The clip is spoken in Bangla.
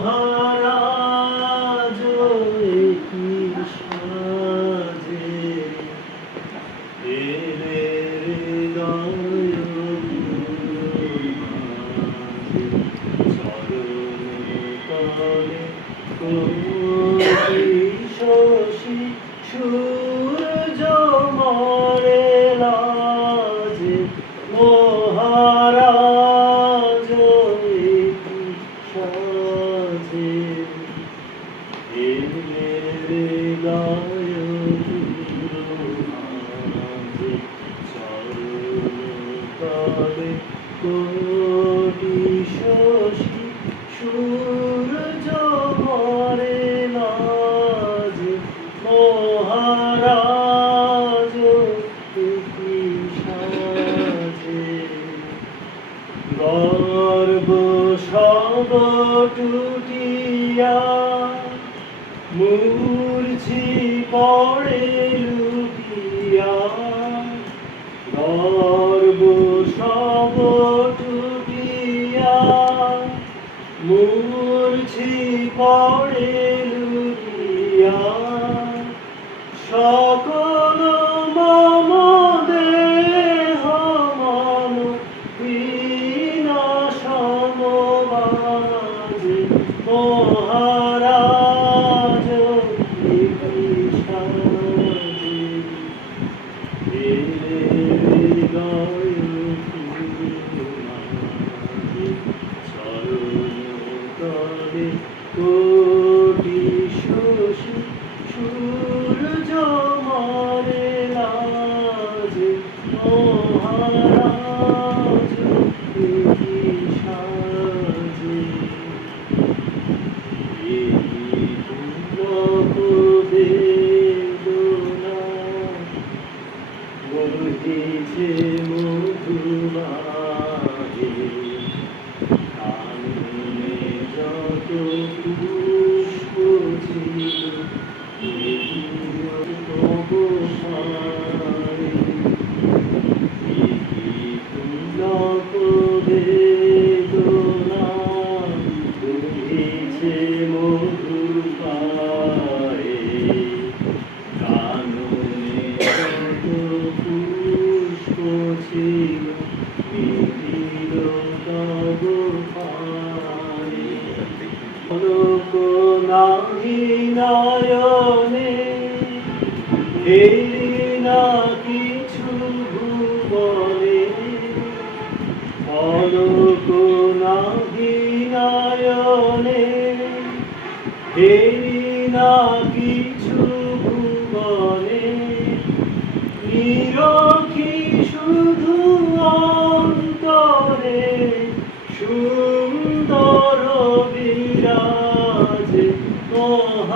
মহারাজ কি সাজে এলে হৃদয় চরণতলে কোটি শশী কোটি শশী সূর্য মরে লাজ মহারাজ কি সাজে। গর্ব সব টুটিয়া মূর্ছি পড়ে মূর্ছি পড়ে লুটিয়া নাহি নয়নে হেরি না কিছু ভুবনে অলোক নাহি নয়নে হেরি না কিছু